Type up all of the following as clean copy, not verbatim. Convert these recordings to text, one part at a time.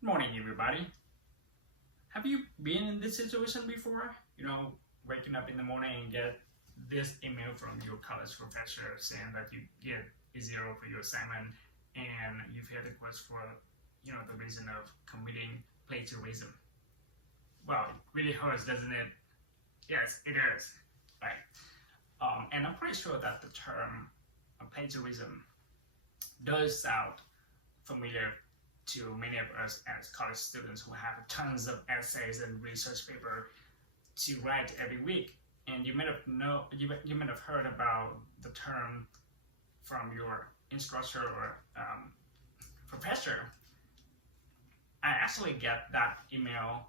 Good morning, everybody. Have you been in this situation before? Waking up in the morning and get this email from your college professor saying that you get a 0 for your assignment and you failed the quiz for, the reason of committing plagiarism. Well, it really hurts, doesn't it? Yes, it is. Right. And I'm pretty sure that the term plagiarism does sound familiar to many of us as college students who have tons of essays and research paper to write every week. And you might have heard about the term from your instructor or professor. I actually got that email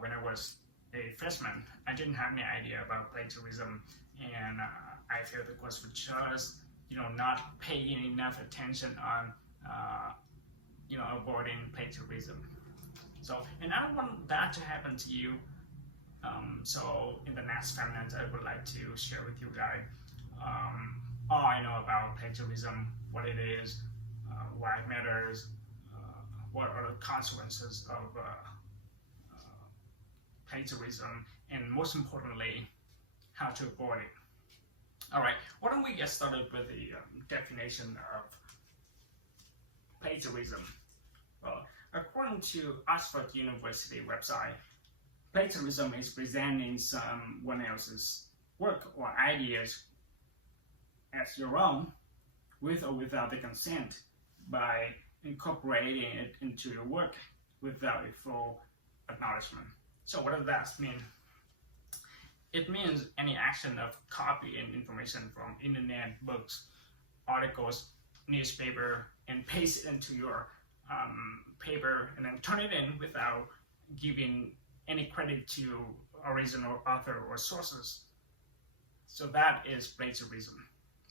when I was a freshman. I didn't have any idea about plagiarism, and I failed the course for just not paying enough attention on avoiding plagiarism. So, and I don't want that to happen to you. So in the next 5 minutes, I would like to share with you guys all I know about plagiarism, what it is, why it matters, what are the consequences of plagiarism, and most importantly, how to avoid it. All right, why don't we get started with the definition of plagiarism? Well, according to Oxford University website, plagiarism is presenting someone else's work or ideas as your own, with or without the consent, by incorporating it into your work without a full acknowledgement. So what does that mean? It means any action of copying information from internet, books, articles, newspaper, and paste it into your paper and then turn it in without giving any credit to original author or sources. So that is plagiarism,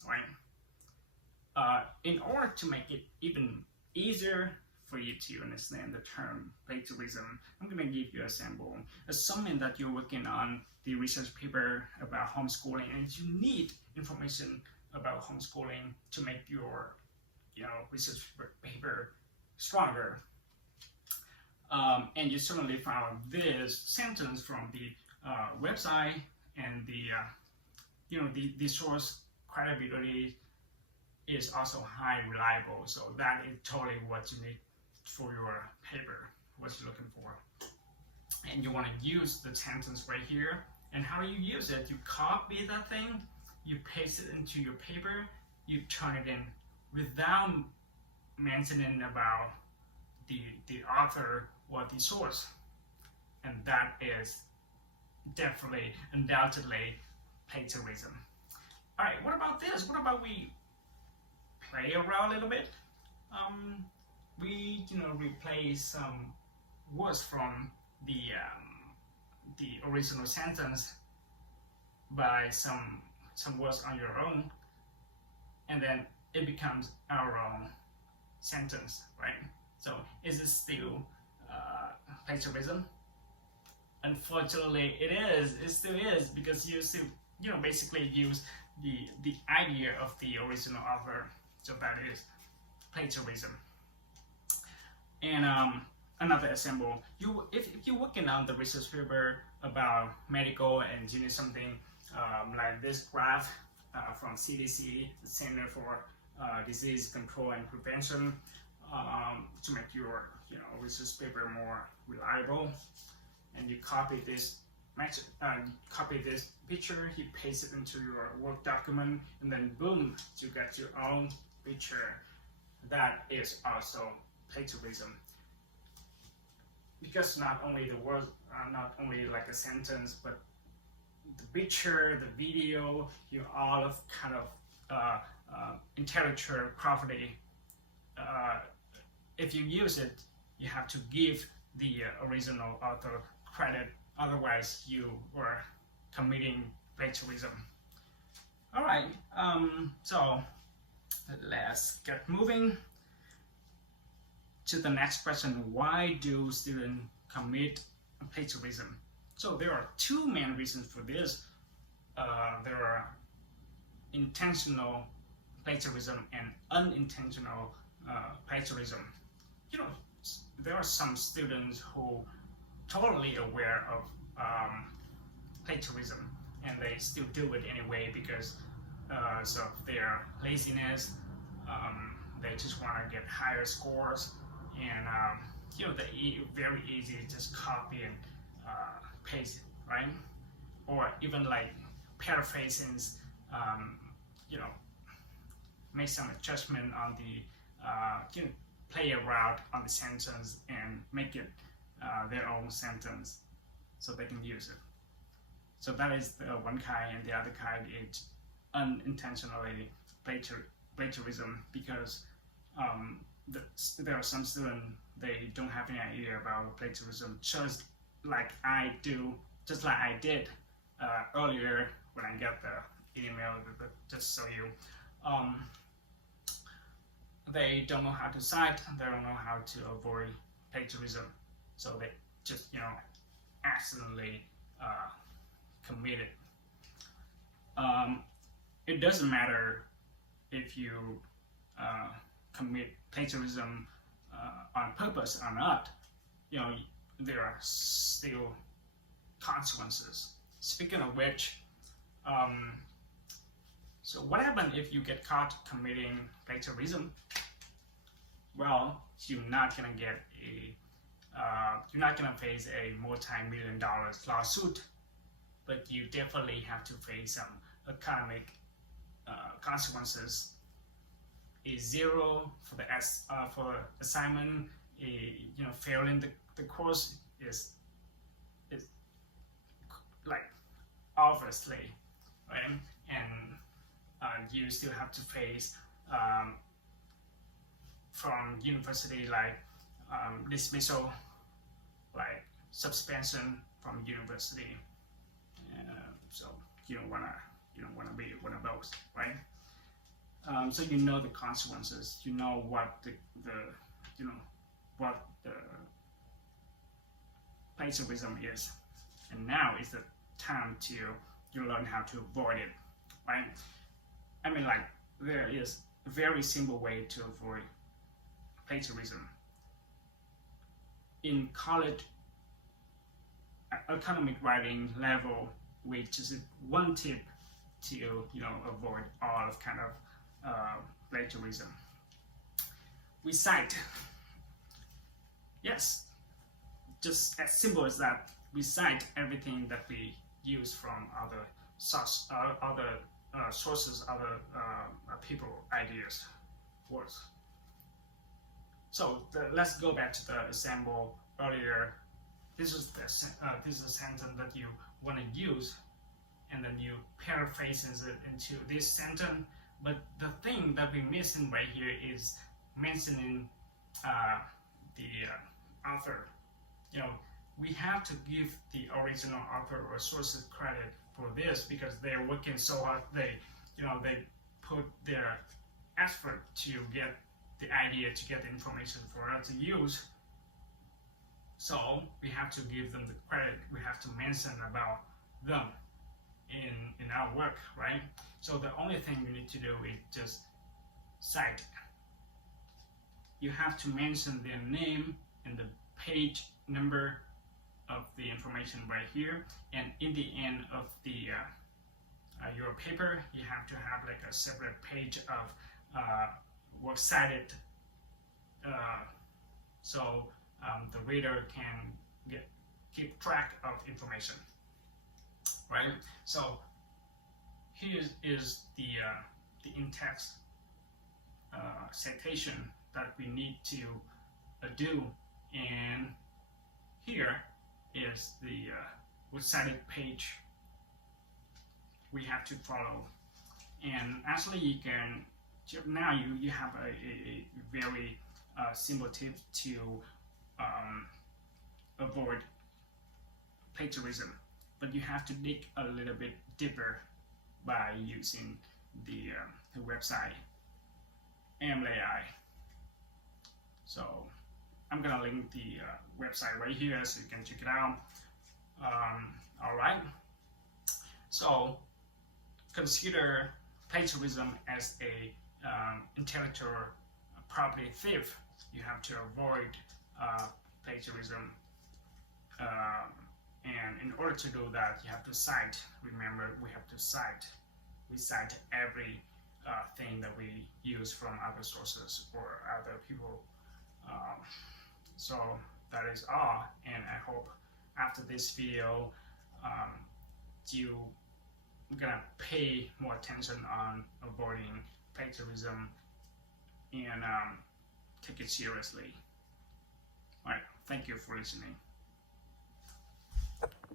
right? In order to make it even easier for you to understand the term plagiarism, I'm going to give you a sample. Assuming that you're working on the research paper about homeschooling and you need information about homeschooling to make your research paper stronger. And you suddenly found this sentence from the website, and the source credibility is also high reliable. So that is totally what you need for your paper, what you're looking for. And you want to use the sentence right here. And how do you use it? You copy that thing, you paste it into your paper, you turn it in without mentioning about the author or the source. And that is definitely, undoubtedly, plagiarism. All right, what about this? What about we play around a little bit? We replace some words from the original sentence by some words on your own, and then it becomes our own sentence, right? So is it still plagiarism? Unfortunately, it is. It still is, because you still basically use the idea of the original author. So that is plagiarism. And another example, if you're working on the research paper about medical and something like this graph from CDC, the Center for Disease Control and Prevention, to make your research paper more reliable, and you copy this picture, you paste it into your Word document, and then boom, you get your own picture. That is also plagiarism, because not only the words, not only like a sentence, but the picture, the video, all of kind of intellectual property. If you use it, you have to give the original author credit, otherwise you were committing plagiarism. All right, so let's get moving to the next question. Why do students commit plagiarism? So there are two main reasons for this. There are intentional plagiarism and unintentional plagiarism. there are some students who totally aware of plagiarism, and they still do it anyway because of their laziness. They just want to get higher scores, and very easy to just copy and paste, right? Or even like paraphrasing, make some adjustment on the play around on the sentence and make it their own sentence so they can use it. So that is the one kind, and the other kind is unintentionally plagiarism, because there are some students, they don't have any idea about plagiarism, just like I did earlier when I got the email, just so you they don't know how to cite, they don't know how to avoid plagiarism, so they just accidentally commit it. It doesn't matter if you commit plagiarism on purpose or not. There are still consequences. Speaking of which, so what happens if you get caught committing plagiarism? Well, you're not gonna face a multi-million-dollar lawsuit, but you definitely have to face some economic consequences. A 0 for the for assignment, failing the course is like obviously, right? And you still have to face from university like dismissal, like suspension from university. So you don't wanna be one of those, right? So the consequences. What what the plagiarism is, and now is the time to learn how to avoid it, right? I mean, like, there is a very simple way to avoid plagiarism. In college academic writing level, we just one tip to avoid all kind of plagiarism. We cite. Yes, just as simple as that. We cite everything that we use from other sources, other people, ideas, words. So let's go back to the example earlier. This is a sentence that you want to use, and then you paraphrase it into this sentence. But the thing that we're missing right here is mentioning the author. We have to give the original author or sources credit for this, because they're working so hard. They put their effort to get the idea, to get the information for us to use. So we have to give them the credit. We have to mention about them in our work, right? So the only thing you need to do is just cite. You have to mention their name and the page number of the information right here, and in the end of the your paper, you have to have like a separate page of works cited, so the reader can keep track of information, right? So here is the in-text citation that we need to do, and here is the works cited page we have to follow. And actually, you can now you have a very simple tip to avoid plagiarism, but you have to dig a little bit deeper by using the website LAI. So I'm gonna link the website right here so you can check it out. All right. So consider plagiarism as a intellectual property thief. You have to avoid plagiarism. And in order to do that, you have to cite. Remember, we have to cite. We cite every thing that we use from other sources or other people. So that is all, and I hope after this video you're gonna pay more attention on avoiding plagiarism and take it seriously. All right, thank you for listening.